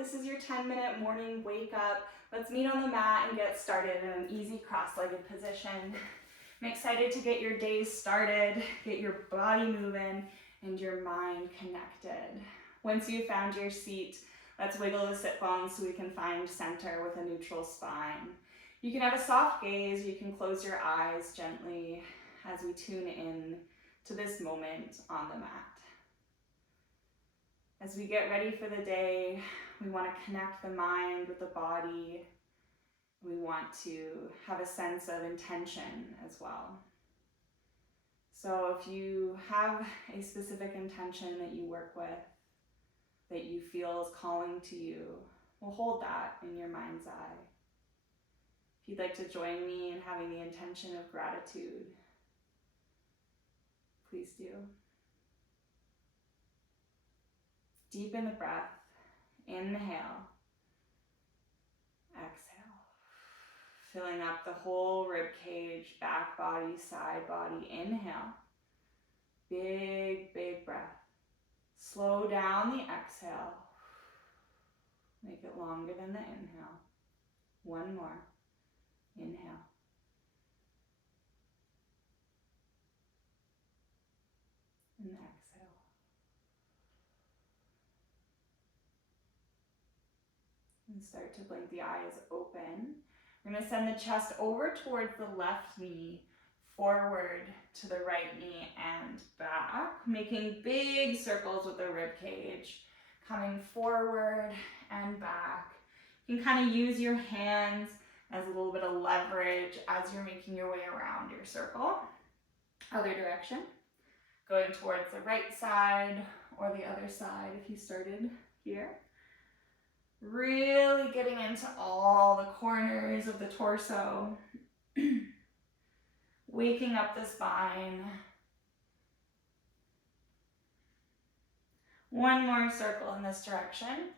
This is your 10-minute morning wake up. Let's meet on the mat and get started in an easy cross-legged position. I'm excited to get your day started, get your body moving, and your mind connected. Once you've found your seat, let's wiggle the sit bones so we can find center with a neutral spine. You can have a soft gaze, you can close your eyes gently as we tune in to this moment on the mat. As we get ready for the day, we want to connect the mind with the body. We want to have a sense of intention as well. So if you have a specific intention that you work with, that you feel is calling to you, we'll hold that in your mind's eye. If you'd like to join me in having the intention of gratitude, please do. Deepen the breath. Inhale. Exhale. Filling up the whole rib cage, back body, side body. Inhale. Big, big breath. Slow down the exhale. Make it longer than the inhale. One more. Inhale. And exhale. And start to blink the eyes open. We're going to send the chest over towards the left knee, forward to the right knee and back, making big circles with the rib cage, coming forward and back. You can kind of use your hands as a little bit of leverage as you're making your way around your circle. Other direction, going towards the right side or the other side if you started here. Really getting into all the corners of the torso. Waking up the spine. One more circle in this direction.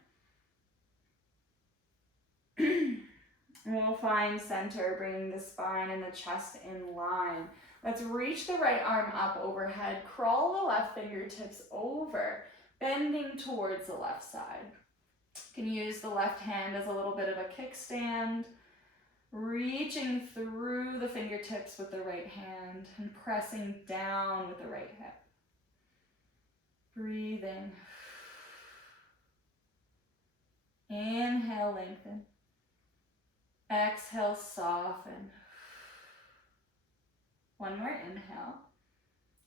We'll find center, bringing the spine and the chest in line. Let's reach the right arm up overhead. Crawl the left fingertips over, bending towards the left side. You can use the left hand as a little bit of a kickstand, reaching through the fingertips with the right hand and pressing down with the right hip. Breathing. Inhale, lengthen. Exhale, soften. One more inhale.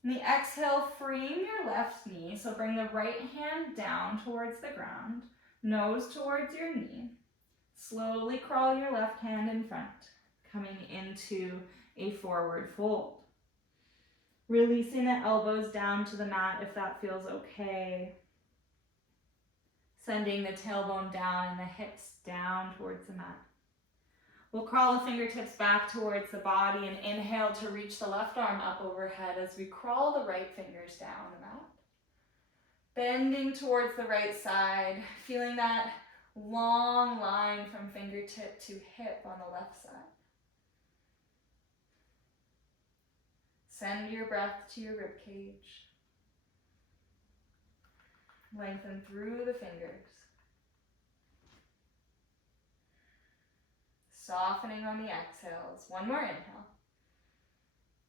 And the exhale, frame your left knee. So bring the right hand down towards the ground, nose towards your knee. Slowly crawl your left hand in front, coming into a forward fold. Releasing the elbows down to the mat if that feels okay. Sending the tailbone down and the hips down towards the mat. We'll crawl the fingertips back towards the body and inhale to reach the left arm up overhead as we crawl the right fingers down the mat. Bending towards the right side, feeling that long line from fingertip to hip on the left side. Send your breath to your rib cage. Lengthen through the fingers. Softening on the exhales. One more inhale.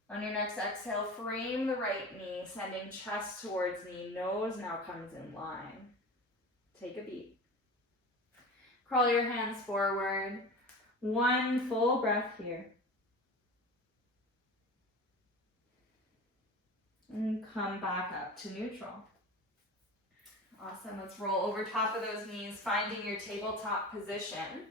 On your next exhale, frame the right knee, sending chest towards knee. Nose now comes in line. Take a beat. Crawl your hands forward. One full breath here. And come back up to neutral. Awesome. Let's roll over top of those knees, finding your tabletop position.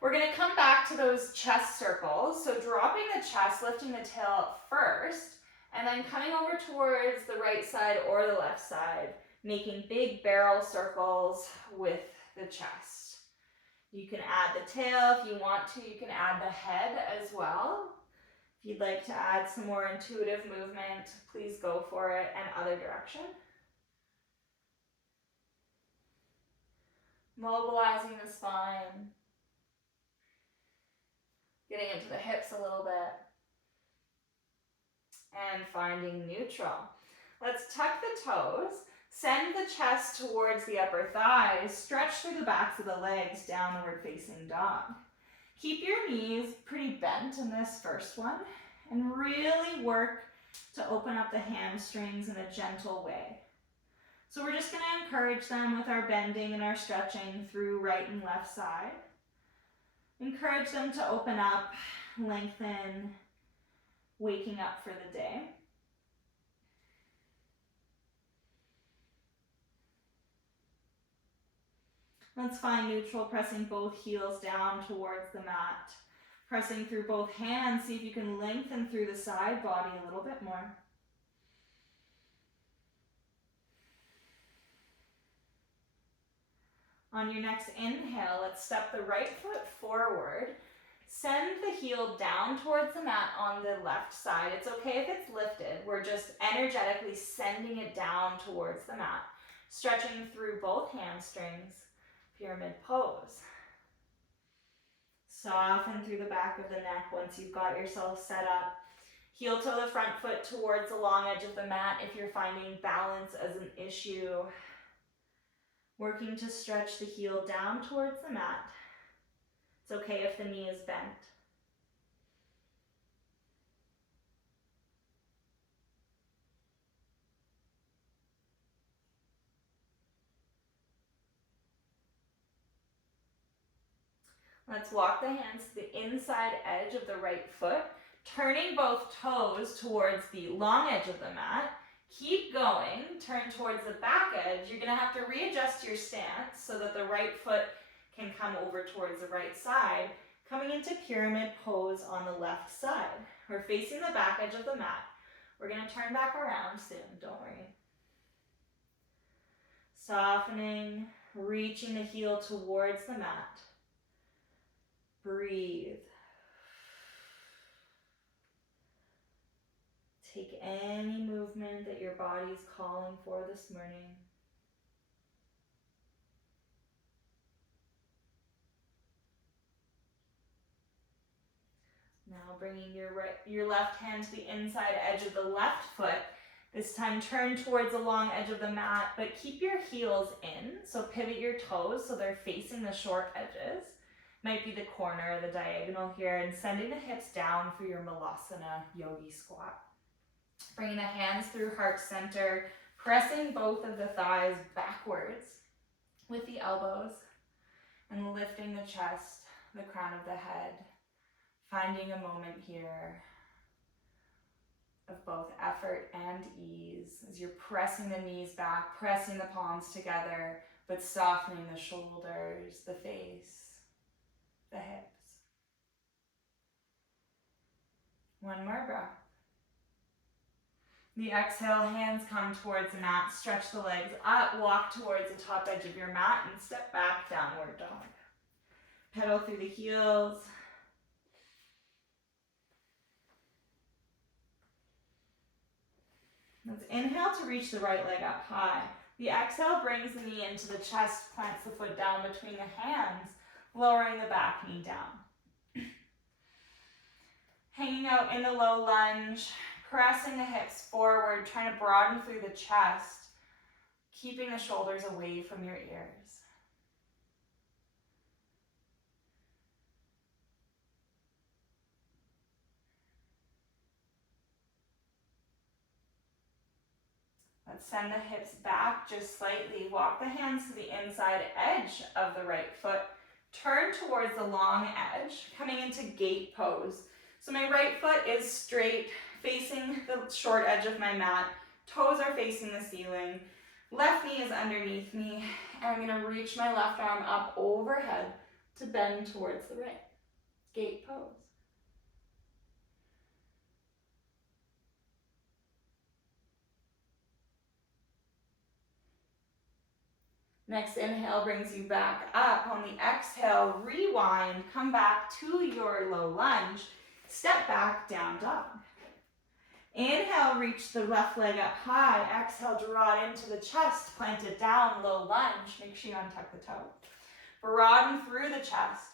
We're going to come back to those chest circles. So dropping the chest, lifting the tail up first, and then coming over towards the right side or the left side, making big barrel circles with the chest. You can add the tail if you want to. You can add the head as well. If you'd like to add some more intuitive movement, please go for it, and other direction. Mobilizing the spine. Getting into the hips a little bit. And finding neutral. Let's tuck the toes. Send the chest towards the upper thighs. Stretch through the backs of the legs, downward facing dog. Keep your knees pretty bent in this first one and really work to open up the hamstrings in a gentle way. So we're just going to encourage them with our bending and our stretching through right and left side. Encourage them to open up, lengthen, waking up for the day. Let's find neutral, pressing both heels down towards the mat. Pressing through both hands, see if you can lengthen through the side body a little bit more. On your next inhale, let's step the right foot forward. Send the heel down towards the mat on the left side. It's okay if it's lifted. We're just energetically sending it down towards the mat. Stretching through both hamstrings. Pyramid pose. Soften through the back of the neck once you've got yourself set up. Heel toe the front foot towards the long edge of the mat if you're finding balance as an issue. Working to stretch the heel down towards the mat. It's okay if the knee is bent. Let's walk the hands to the inside edge of the right foot, turning both toes towards the long edge of the mat. Keep going, turn towards the back edge. You're gonna have to readjust your stance so that the right foot can come over towards the right side, coming into pyramid pose on the left side. We're facing the back edge of the mat. We're gonna turn back around soon, don't worry. Softening, reaching the heel towards the mat. Breathe. Take any movement that your body's calling for this morning. Now bringing your left hand to the inside edge of the left foot. This time turn towards the long edge of the mat, but keep your heels in. So pivot your toes so they're facing the short edges. Might be the corner or the diagonal here, and sending the hips down for your Malasana yogi squat. Bringing the hands through heart center, pressing both of the thighs backwards with the elbows, and lifting the chest, the crown of the head. Finding a moment here of both effort and ease as you're pressing the knees back, pressing the palms together, but softening the shoulders, the face, the hips. One more breath. The exhale, hands come towards the mat, stretch the legs up, walk towards the top edge of your mat, and step back, downward dog. Pedal through the heels. Let's inhale to reach the right leg up high. The exhale brings the knee into the chest, plants the foot down between the hands, lowering the back knee down. Hanging out in the low lunge, pressing the hips forward, trying to broaden through the chest, keeping the shoulders away from your ears. Let's send the hips back just slightly. Walk the hands to the inside edge of the right foot. Turn towards the long edge, coming into gate pose. So my right foot is straight, facing the short edge of my mat. Toes are facing the ceiling. Left knee is underneath me. And I'm gonna reach my left arm up overhead to bend towards the right. Gate pose. Next inhale brings you back up. On the exhale, rewind, come back to your low lunge. Step back, down dog. Inhale, reach the left leg up high. Exhale, draw it into the chest, plant it down, low lunge. Make sure you untuck the toe. Broaden through the chest.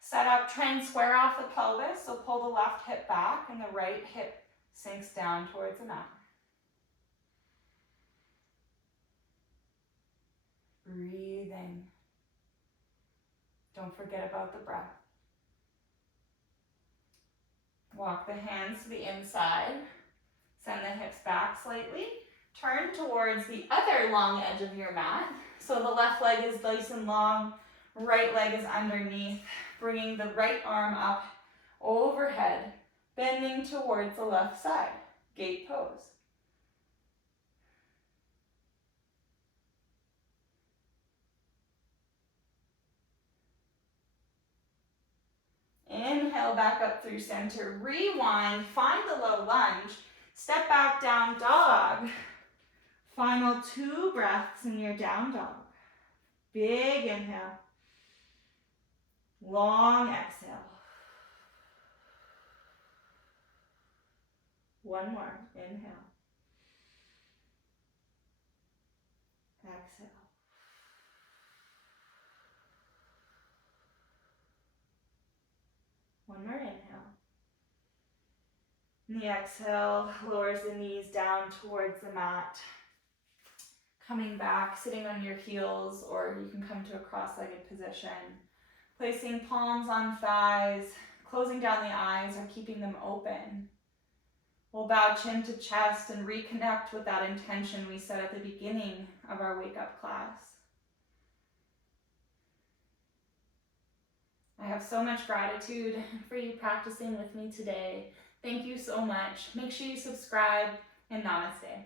Set up, try and square off the pelvis. So pull the left hip back and the right hip sinks down towards the mat. breathing. Don't forget about the breath. Walk the hands to the inside. Send the hips back slightly. Turn towards the other long edge of your mat. So the left leg is nice and long, right leg is underneath, bringing the right arm up overhead, bending towards the left side. Gate pose. Inhale back up through center. Rewind, find the low lunge. Step back, down dog. Final 2 breaths in your down dog. Big inhale. Long exhale. One more. Inhale. Exhale. One more inhale. And the exhale lowers the knees down towards the mat. Coming back, sitting on your heels, or you can come to a cross-legged position. Placing palms on thighs, closing down the eyes or keeping them open. We'll bow chin to chest and reconnect with that intention we set at the beginning of our wake-up class. I have so much gratitude for you practicing with me today. Thank you so much. Make sure you subscribe, and namaste.